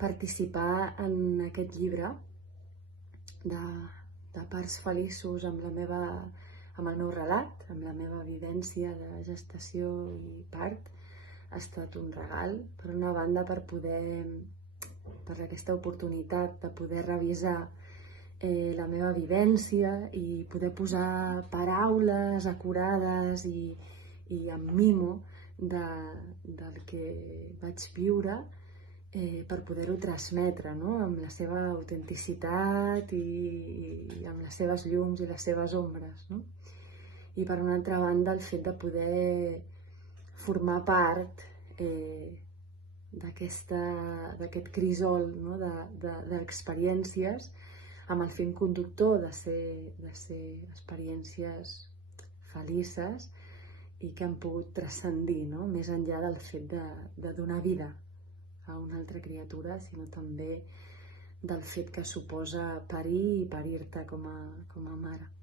participar en aquest llibre de parts feliços amb el meu relat, amb la meva vivència de gestació i part. Ha estat un regal, per una banda, per aquesta oportunitat de poder revisar la meva vivència i poder posar paraules acurades i amb mimo del que vaig viure, per poder-ho transmetre, no? Amb la seva autenticitat i amb les seves llums i les seves ombres, no? I per una altra banda, el fet de poder formar part d'aquest crisol, no? d'experiències, amb el fil conductor de ser experiències felices i que han pogut transcendir, no? Més enllà del fet de donar vida a una altra criatura, sinó també del fet que suposa parir i parir-te com a mare.